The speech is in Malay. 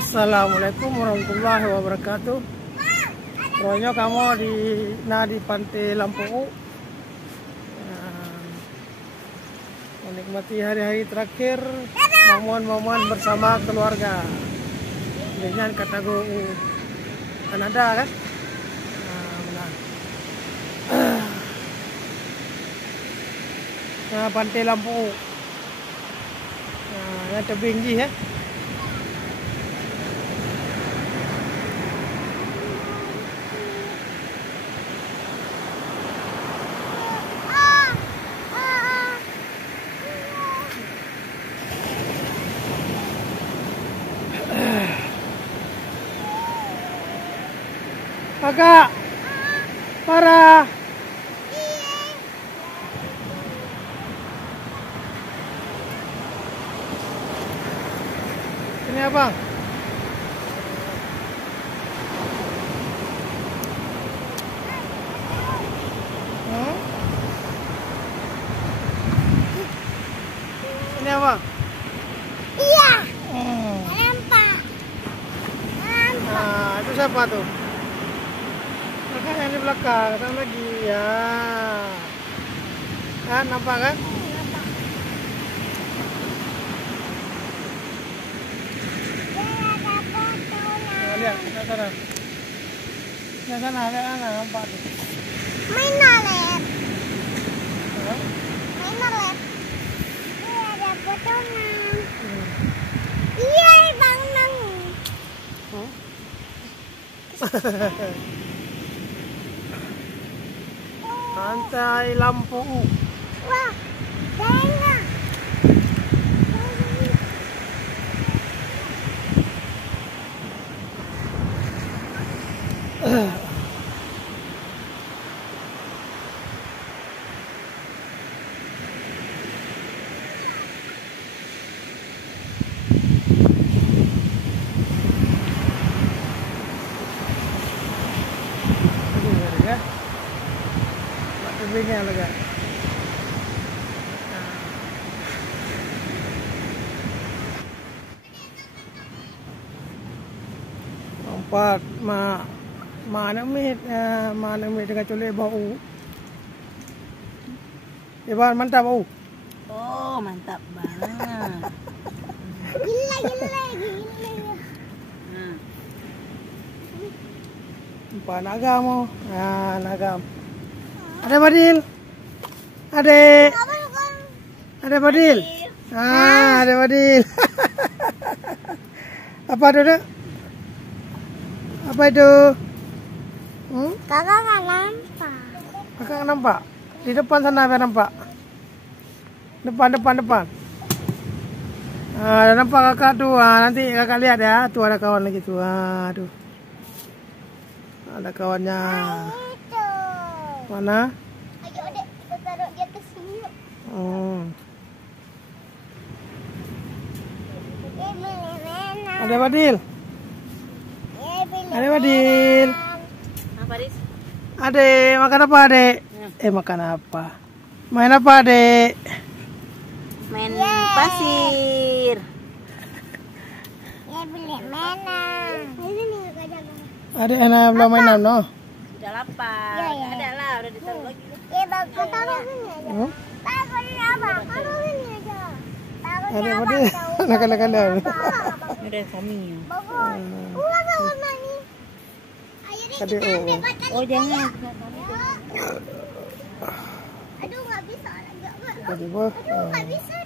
Assalamualaikum warahmatullahi wabarakatuh. Ronyo kamu di Pantai Lampu. Menikmati hari-hari terakhir momen-momen bersama keluarga. Dengan kata gue Kanada kan. Nah, Pantai Lampu. Nah, yang tebing ji ya. Kakak, parah. Ini abang. Ini abang. Iya. Nampak. Nah, itu siapa tuh? Kakak yang di belakang, datang lagi ya. Kan nampak kan? Lihat, lihat sana. Lihat sana, nampak tuh. Main nalet. Hah? Main nalet. Iya, ada potongan. Iya, bang nang. Pantai Lampu. Wah, banyak. Tebingnya lega. Empat mana mit dengan colek bau. Iban mantap bau. Oh, mantap banget. Gila. Empat nagam oh. Nah, nagam. Ada Badil. Ada Badil. Ah, ada Badil. Apa itu, Dek? Apa itu? Kakak nggak nampak. Kakak nggak nampak? Di depan sana biar nampak. Depan. Ada nampak kakak tuh. Nanti kakak lihat ya. Tuh ada kawan lagi tuh. Aduh. Ada kawannya. Itu. Mana? Ayo, Dek, kita taruh di atas sini yuk. Ada Badil. Ada Badil. Apa, Dis? Ade, makan apa, Adek? Makan apa? Main apa, Adek? Main pasir. Ya, beli mainan. Ini nih kakak jago. Adek enak belum mainan, no? Udah lapar. Ya. Ada lah, udah ditaruh lagi. Ya, bagus. Taruh sini aja. Taruh apa? Taruh sini aja. Adek Badil, anak-anak. Udah kami. Bagus. Warna ini. Ayo deh Adek, kita ambil pakai. Oh, jangan. Aduh, nggak bisa lagi. Adek, Aduh, nggak bisa.